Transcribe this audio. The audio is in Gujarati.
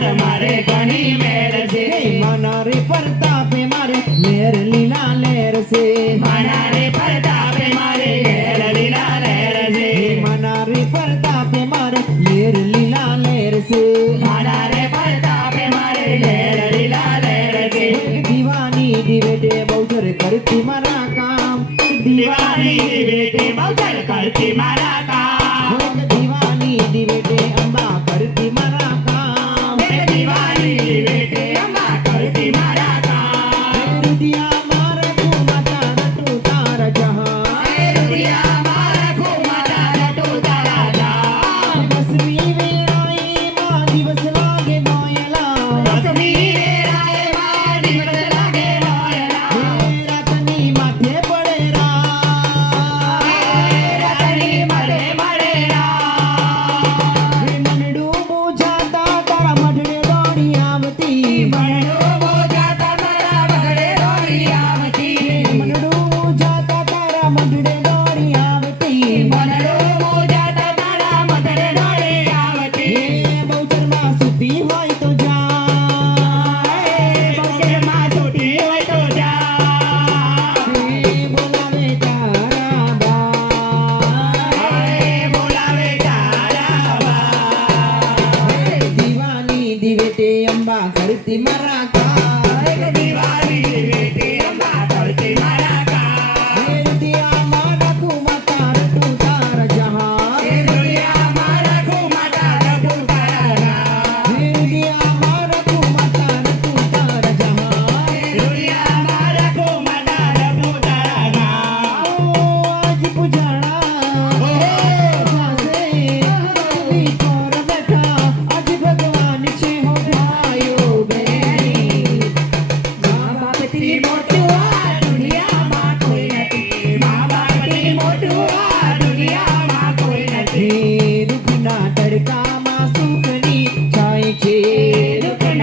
લાડ મારે ઘણી મેર છે માના રે પ્રતાપે મારે લેર લીલા લેર છે માના રે પ્રતાપે મારે ઘેર લીલા લહેર છે માના રે પ્રતાપે મારે લેર લીલા લેર છે માના રે પ્રતાપે મારે ઘેર લીલા લહેર છે દીવાની દિવેટે બહુચર કરતી મારા કામ દીવાની બેટી બહુચર કરતી મારા કામ દીવાની દિવેટે અંબા કરતી મારા કામ દીવાની બેટી અંબા કરતી મારા કામ રુદિયા મારે તું માતા રટુ તારા જહાં રૂપિયા મારા ખુમાતા રટુ તારા જા દસમી વેળાએ માં દિવસ લાગે મોયલા દસમી વેળાએ માં દિવસ લાગે મોયલા રાતની માથે પડે રાતની મળે મળે મનડું મૂંઝાતા તારા મઢડે દોડી આવતી મનડું મોજાતા મારા બગડે દોડી આવતી મનડું મૂંઝાતા તારા મઢડે દોડી આવતી મનડું મોજાતા તારા મધરે દોડી આવતી બહુચરમાં સુતી હોય તો જા બહુચરમાં છૂટી હોય તો જા બોલાવે તારા બા બોલાવે તારા બા દીવાની દિવેટે અંબા કરતી મારા કામ